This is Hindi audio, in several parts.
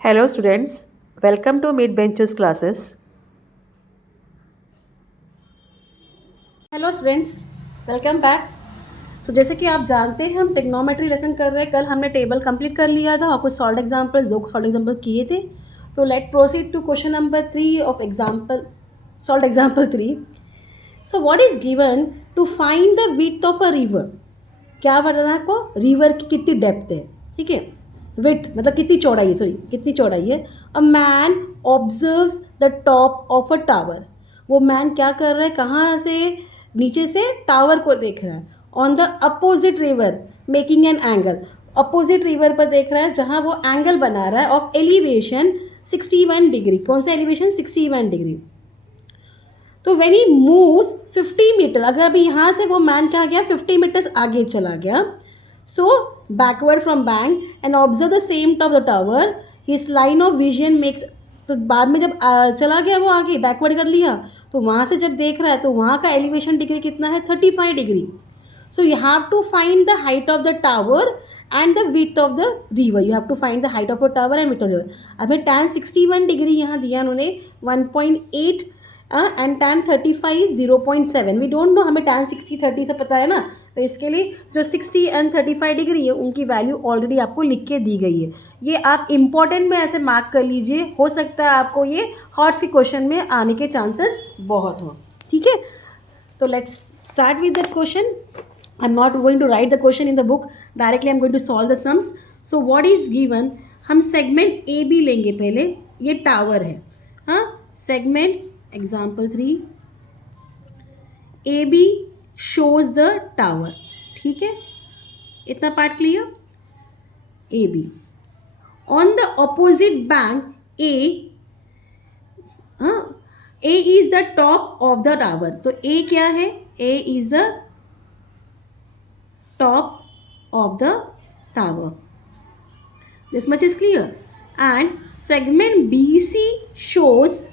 Hello students, welcome to Mid Benches classes. Hello students, welcome back. So जैसे कि आप जानते हैं हम टेक्नोमेट्री लेसन कर रहे हैं। कल हमने टेबल कंप्लीट कर लिया था और कुछ सॉल्व एग्जांपल्स दो सॉल्व एग्जांपल किए थे। तो let proceed to question number 3 of example solve example 3। So what is given to find the width of a river. क्या बताना है आपको? रिवर की कितनी डेप्थ है, ठीक है। विड्थ मतलब कितनी चौड़ाई है, सॉरी कितनी चौड़ाई है। A man observes the top of a tower. वो मैन क्या कर रहा है, कहाँ से, नीचे से टावर को देख रहा है। On the opposite river making an angle. Opposite river पर देख रहा है जहाँ वो एंगल बना रहा है ऑफ एलिवेशन 61 डिग्री। कौन सा एलिवेशन? 61 डिग्री। तो वेन ही मूव्स 50 मीटर, अगर अभी यहाँ से वो मैन क्या गया, 50 मीटर्स आगे चला गया। So backward from bank and observe the same top the tower, his line of vision makes. तो बाद में जब चला गया वो आगे, बैकवर्ड कर लिया, तो वहाँ से जब देख रहा है तो वहाँ का एलिवेशन डिग्री कितना है? 35 degree. So you have to find the height of the tower and the width of the river. You have to find the height of the tower and width of the river. अभी tan 61 डिग्री यहाँ दिया उन्होंने 1.8 and tan 35 0.7। We don't know, हमें tan 60-30 से पता है ना। तो इसके लिए जो 60 एंड 35 डिग्री है उनकी वैल्यू ऑलरेडी आपको लिख के दी गई है। ये आप इंपॉर्टेंट में ऐसे मार्क कर लीजिए, हो सकता है आपको ये हॉट्स के क्वेश्चन में आने के चांसेस बहुत हो, ठीक है। तो let's start with that question. I am not going to write the question in the book, directly I am going to solve the sums. So what is given, हम सेगमेंट ए बी लेंगे पहले। ये टावर है, हाँ, segment example 3 A B shows the tower, ठीक है। इतना part clear. A B on the opposite bank A, हाँ, A is the top of the tower. तो ए क्या है? A is the top of the tower. This much is clear. And segment B C shows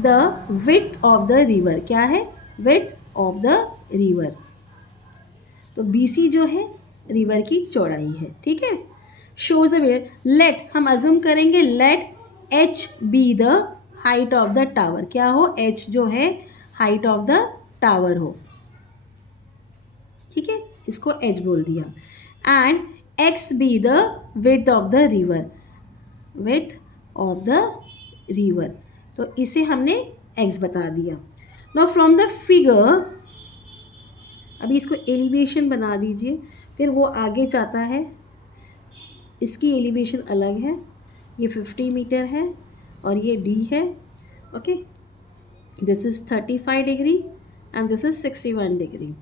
the width of the river. क्या है? Width of the river. तो बी सी जो है रिवर की चौड़ाई है, ठीक है। शोज द, लेट, हम अज्यूम करेंगे let H be the height of the tower. क्या हो? एच जो है हाइट ऑफ द टावर हो, ठीक है, इसको एच बोल दिया। And x be the width of the river, width of the river, तो इसे हमने x बता दिया। नाउ फ्रॉम द फिगर, अभी इसको एलिवेशन बना दीजिए, फिर वो आगे जाता है, इसकी एलिवेशन अलग है, ये 50 मीटर है और ये d है, okay. This is 35 degree and this is 61 degree.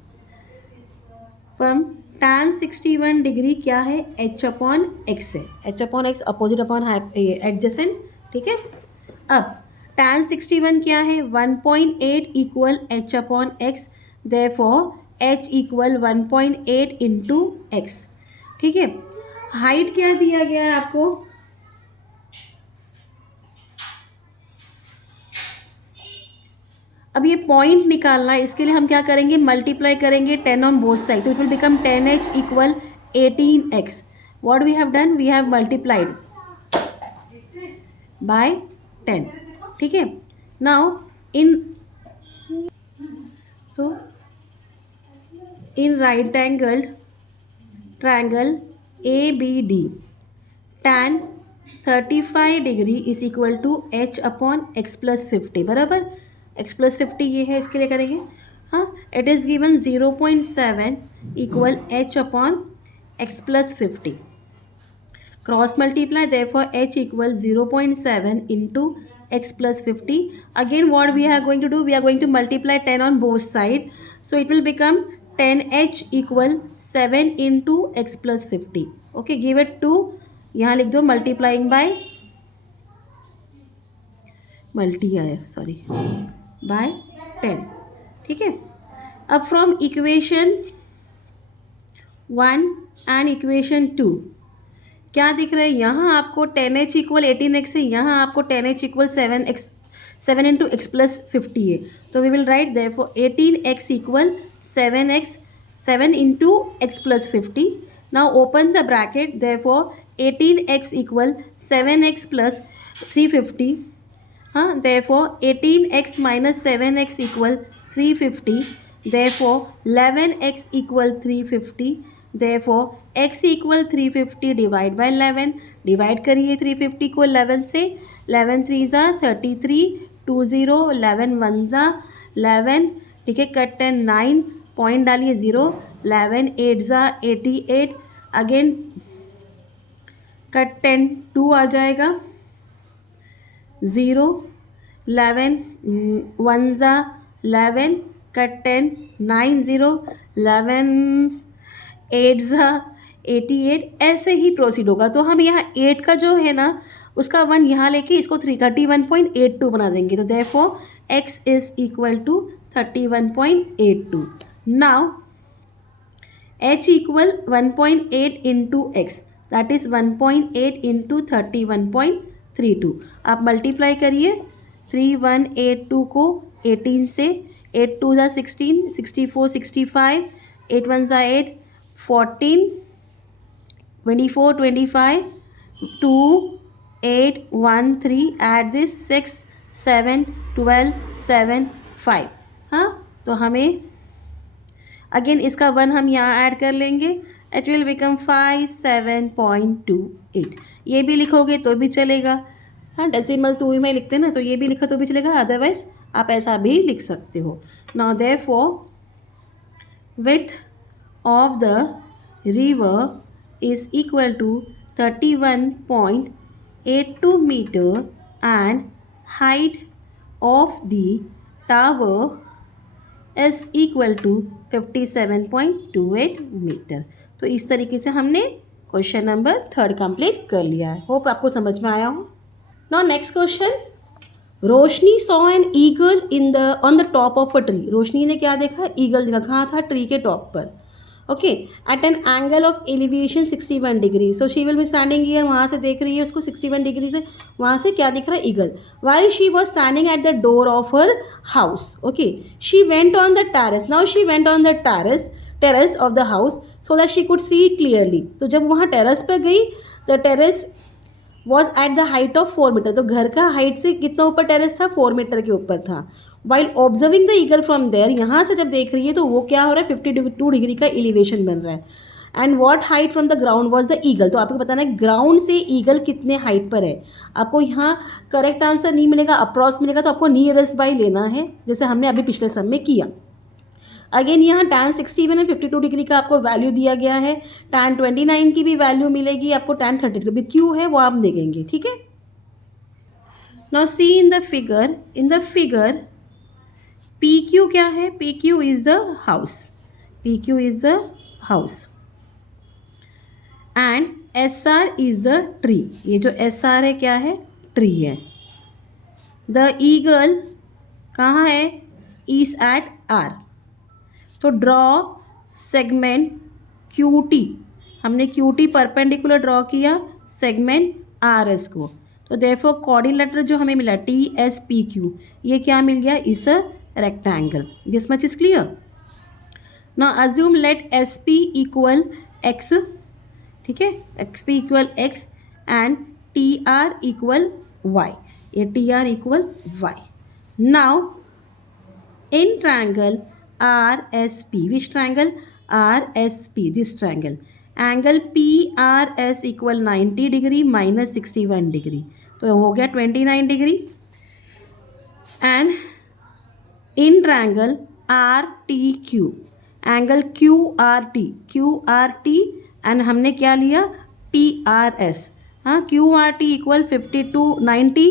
From tan 61 degree क्या है? h अपॉन x है। h upon x opposite upon adjacent, ठीक है। अब tan 61 क्या है? 1.8 equal h upon x, therefore h equal 1.8 into x, ठीक है। हाइट क्या दिया गया है आपको? अब ये पॉइंट निकालना है, इसके लिए हम क्या करेंगे? मल्टीप्लाई करेंगे 10 ऑन बोथ साइड, तो it will become 10h equal 18x। What we have done? We have multiplied by 10, ठीक है। Now in, so in right angled triangle A B D, tan 35 degree is equal to h upon x plus 50, बराबर। x प्लस 50 ये है, इसके लिए करेंगे, हाँ। It is given 0.7 equal h upon x plus 50। Cross multiply, therefore h equal 0.7 into x plus 50। Again what we are going to do? We are going to multiply 10 on both side, so it will become 10h equal 7 into x plus 50, okay. Give it to, यहाँ लिख दो मल्टीप्लाइंग बाय, सॉरी, बाय 10, ठीक है। अब फ्रॉम इक्वेशन 1 एंड इक्वेशन 2 क्या दिख रहा है? यहाँ आपको 10h इक्वल 18x है, यहाँ आपको 10h equal 7 into x plus 50 है। तो we will write therefore 18x equal 7x, 7 into x plus 50। Now open the bracket, therefore 18x equal 7x plus 350. हाँ, therefore 18x minus 7x equal 350. Therefore 11x equal 350. Therefore x equal 350 divide by 11. Divide करिए 350 को 11 से. 11 3 ज़ा 33, 2 0, 11 1 ज़ा 11. ठीक है, कट 10 9, पॉइंट डालिए 0. 11 8 ज़ा 88. अगेन कट 10 2 आ जाएगा 0. 11 1 ज़ा 11, कट 10 9 0. 11 8 ज़ा 88. ऐसे ही प्रोसीड होगा. तो हम यहाँ 8 का जो है ना उसका 1 यहाँ लेके इसको 31.82 बना देंगे. तो therefore x is equal to 31.82. Now h equal 1.8 into x, that is 1.8 into 31.32. आप मल्टीप्लाई करिए 3182 को 18 से. 8 2 ज़ा 16, 64 65, 8 1 ज़ा 8, 14, 24 25, 2 8 1 3. At this 6 7 12 7 5. हाँ, तो हमें अगेन इसका 1 हम यहाँ ऐड कर लेंगे. It will become 57.28. ये भी लिखोगे तो भी चलेगा. हाँ, डेसिमल 2 में लिखते हैं ना, तो ये भी लिखा तो भी चलेगा. अदरवाइज आप ऐसा भी लिख सकते हो. Now therefore width of the river is equal to 31.82 meter and height of the tower is equal to 57.28 metre. तो इस तरीके से हमने क्वेश्चन नंबर 3 कंप्लीट कर लिया है. होप आपको समझ में आया हो. Now next question. Roshni saw an eagle on the top of a tree. Roshni ने क्या देखा? ईगल देखा. कहाँ था? ट्री के टॉप पर. Okay, at an angle of elevation 61 degree. So she will be standing here. वहाँ से देख रही है उसको 61 डिग्री से. वहाँ से क्या दिख रहा है? Eagle. While she was standing at the door of her house. Okay, she went on the terrace. Now she went on the terrace of the house so that she could see clearly. तो जब वहाँ टेरेस पर गई, the terrace was at the height of 4 metre. तो घर का हाइट से कितना ऊपर टेरेस था? 4 मीटर के ऊपर था. While observing the eagle from there, यहाँ से जब देख रही है तो वो क्या हो रहा है? 52 डिग्री का एलिवेशन बन रहा है. And what height from the ground was the eagle. तो आपको बताना है ग्राउंड से ईगल कितने हाइट पर है. आपको यहाँ करेक्ट आंसर नहीं मिलेगा, अप्रॉक्स मिलेगा. तो आपको नियरेस्ट बाय लेना है, जैसे हमने अभी पिछले सम में किया. अगेन यहाँ tan 61 एंड 52 डिग्री का आपको वैल्यू दिया गया है. tan 29 की भी वैल्यू मिलेगी आपको. tan 30 की भी क्यू है वो आप देखेंगे. ठीक है. Now see in the figure PQ क्या है? PQ is the house. PQ is the house and SR is the tree. ये जो SR है क्या है? ट्री है. द ईगल कहाँ है? Is at R. तो ड्रॉ सेगमेंट QT. हमने QT परपेंडिकुलर ड्रॉ किया सेगमेंट RS को. तो देयरफॉर कोऑर्डिनेटर जो हमें मिला TSPQ, ये क्या मिल गया? इस rectangle. This much is clear. Now assume let SP equal X. ठीक है, XP equal X and TR equal Y. ये TR equal Y. Now in triangle RSP, which triangle? RSP, this triangle. Angle PRS equal 90 degree minus 61 degree. तो हो गया 29 degree. And in triangle RTQ, angle QRT and हमने क्या लिया? PRS. हाँ, QRT equal 90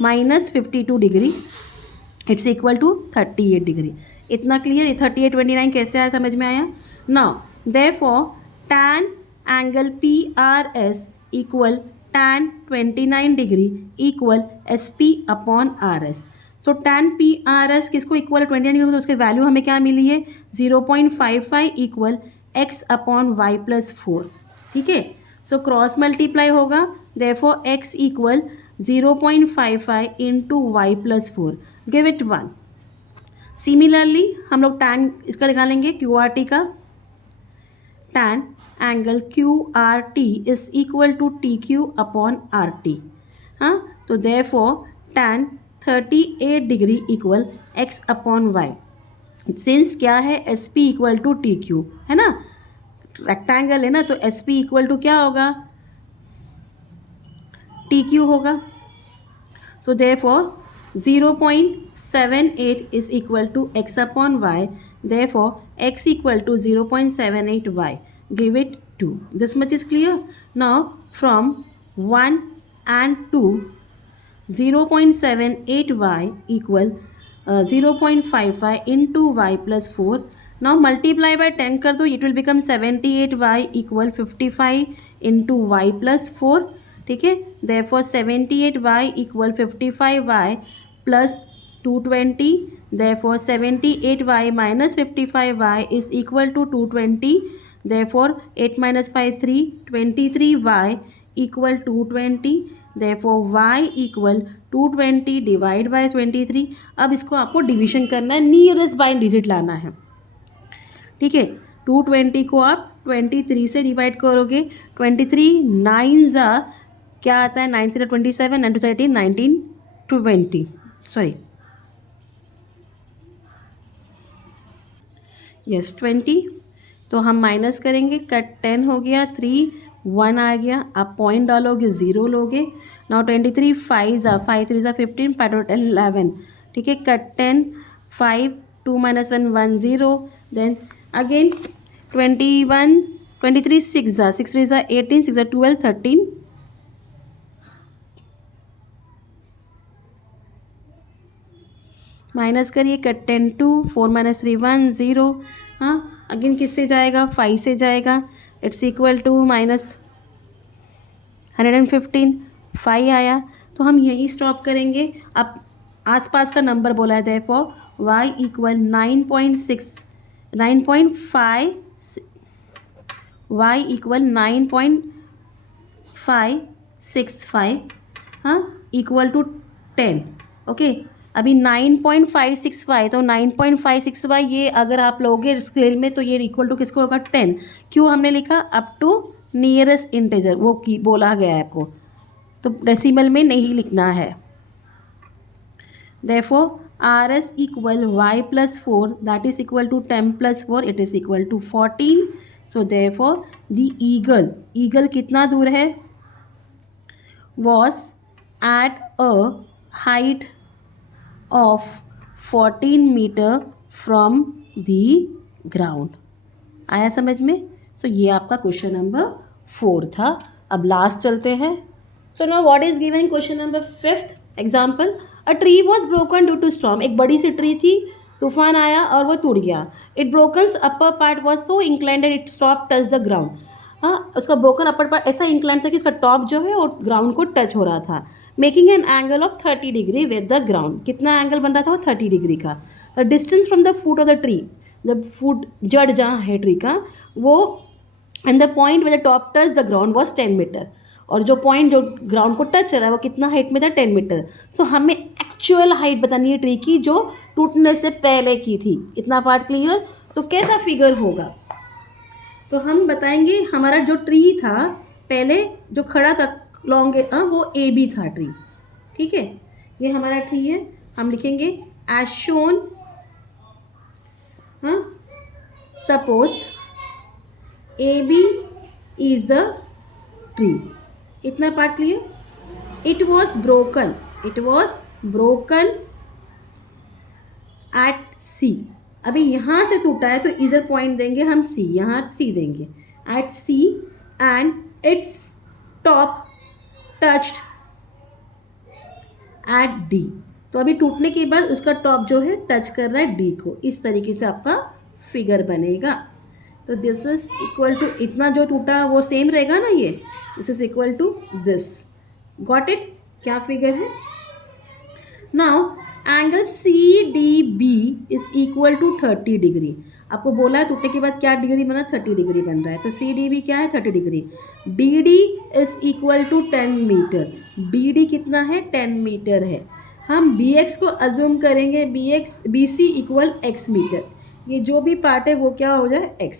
minus 52 degree. It's equal to 38 degree. इतना क्लियर? 38 29 कैसे आया? समझ में आया? Now therefore tan angle PRS equal tan 29 degree equal SP upon RS. So tan PRS किसको इक्वल 29 डिग्री? तो उसके वैल्यू हमें क्या मिली है? 0.55 equal x upon y plus 4. ठीक है. सो क्रॉस मल्टीप्लाई होगा. Therefore x equal 0.55 into y plus 4. Give it 1. Similarly हम लोग tan इसका निकालेंगे QRT का. tan angle QRT is equal to TQ upon RT. हाँ, तो therefore tan 38 degree equal x upon y. Since क्या है, SP इक्वल टू TQ है ना, रेक्टेंगल है ना, तो SP इक्वल टू क्या होगा, TQ होगा. So therefore 0.78 is equal to x upon y. Therefore, x equal to 0.78 y. Give it 2. This much is clear. Now, from 1 and 2, 0.78 y equal 0.55 into y plus 4. Now, multiply by 10 कर दो, it will become 78 y equal 55 into y plus 4. ठीक है, therefore 78 y equal 55 y plus 220. Therefore 78 y minus 55 y is equal to 220. Therefore 8 minus 5 3, 23 y equal 220. Therefore y equal 220 divide by 23. अब इसको आपको डिवीजन करना है, नियरेस्ट बाय डिजिट लाना है. ठीक है, 220 को आप 23 से डिवाइड करोगे. 23 9 ज़ा क्या आता है, 9 से 27, 9 to 13, 19 20, सॉरी यस 20. तो हम माइनस करेंगे, कट 10 हो गया, 3 1 आ गया, आप पॉइंट डालोगे 0 लोगे. नाउ 23 5 ज़ा 5 3 ज़ा 15, 5 और 10 11. ठीक है, कट 10 5 2 minus 1 1 0. देन अगेन 21 23 6 ज़ा 6 3 ज़ा 18, 6 ज़ा 12 13. माइनस करिए, कट 10 2 4 minus 3 1 0. हाँ, अगेन किससे जाएगा, 5 से जाएगा. इट्स इक्वल टू माइनस 115 5 आया. तो हम यहीं स्टॉप करेंगे. अब आसपास का नंबर बोला है, therefore y equal 9.5 y equal 9.565. हाँ, इक्वल टू 10. ओके, अभी 9.565, तो 9.565 ये अगर आप लोगे स्केल में तो ये इक्वल टू किसको होगा, 10. क्यों हमने लिखा, अप टू नियरेस्ट इंटीजर, वो की बोला गया है आपको, तो डेसिमल में नहीं लिखना है. Therefore RS equal y plus 4 that is equal to 10 plus 4, it is equal to 14. So therefore the eagle कितना दूर है, was at a height of 14 metre from the ground. आया समझ में. सो ये आपका क्वेश्चन नंबर 4 था. अब लास्ट चलते हैं. So now what is given in question number 5th example. A tree was broken due to storm. एक बड़ी सी ट्री थी, तूफान आया और वो टूट गया. It broken's upper part was so inclined it stop touch the ground. हाँ, उसका ब्रोकन अपर पार्ट ऐसा इंक्लाइंड था कि उसका टॉप जो है वो ग्राउंड को टच हो रहा था. Making an angle of 30 degree with the ground. कितना एंगल बन रहा था वो 30 डिग्री का. The distance from the foot of the tree, जब फुट जड़ जहाँ है ट्री का वो, and the point with the top touch the ground was 10 metre. और जो पॉइंट जो ग्राउंड को टच कर रहा है वो कितना हाइट में था, 10 मीटर. सो हमें एक्चुअल हाइट बतानी है ट्री की जो टूटने से पहले की थी. इतना पार्ट क्लियर. तो कैसा फिगर होगा, तो हम बताएंगे हमारा जो ट्री था पहले जो खड़ा था लॉन्ग, वो AB था ट्री. ठीक है, ये हमारा ट्री है. हम लिखेंगे एज शोन. हाँ, suppose AB is a tree. इतना part clear. It was broken at C. अभी यहाँ से टूटा है तो इधर पॉइंट देंगे हम C, यहाँ C देंगे at C and it's top touched at D. तो अभी टूटने के बाद उसका टॉप जो है टच कर रहा है D को. इस तरीके से आपका फिगर बनेगा. तो दिस इज इक्वल टू, इतना जो टूटा वो सेम रहेगा ना, ये this is equal to this. Got it. क्या फिगर है. Now angle CDB is equal to 30 degree. आपको बोला है टूटने के बाद क्या डिग्री बना, 30 डिग्री बन रहा है. तो CDB क्या है, 30 degree. BD is equal to 10 metre. BD कितना है, 10 मीटर है. हम BX को अज्यूम करेंगे, BC इक्वल X मीटर. ये जो भी पार्ट है वो क्या हो जाए, X.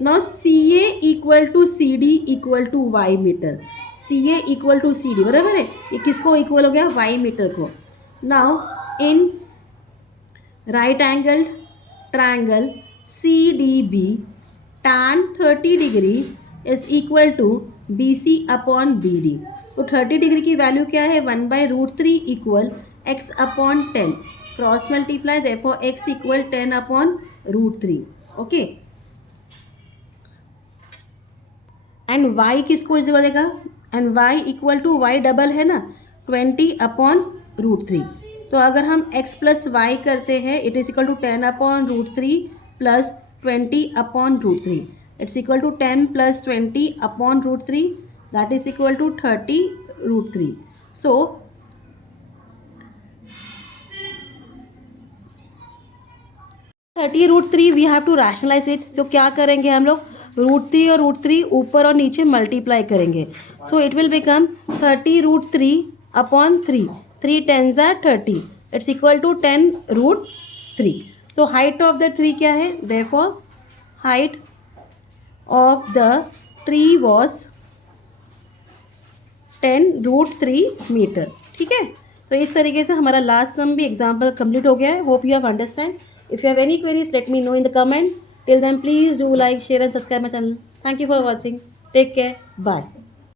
Now C A equal to C D equal to Y metre, C A equal to C D, बराबर है, ये किसको इक्वल हो गया, वाई मीटर को. Now in right angle triangle C D B tan 30 degree is equal to B C upon B D. तो 30 डिग्री की वैल्यू क्या है, 1/√3 equal x upon 10, cross multiply, therefore x equal 10 upon √3. Okay, and y किसको इक्वल देगा, and y equal to y double है ना, 20 अपॉन √3. तो अगर हम x प्लस वाई करते हैं, it is equal to 10 upon √3 plus 20 upon √3. It's equal to 10 plus 20 upon √3, that is equal to 30 √3. So 30 √3 we have to rationalise it. तो क्या करेंगे हम लोग, √3 और √3 ऊपर और नीचे मल्टीप्लाई करेंगे. So it will become 30 √3 upon 3, 3 10s are 30, it's equal to 10 √3. So height of the tree क्या है, therefore height of the tree was 10 √3 metre. ठीक है, तो इस तरीके से हमारा लास्ट सम भी एग्जाम्पल कंप्लीट हो गया है. Hope you have understand. If you have any queries let me know in the comment. Till then please do like, share and subscribe my channel. Thank you for watching. Take care. Bye.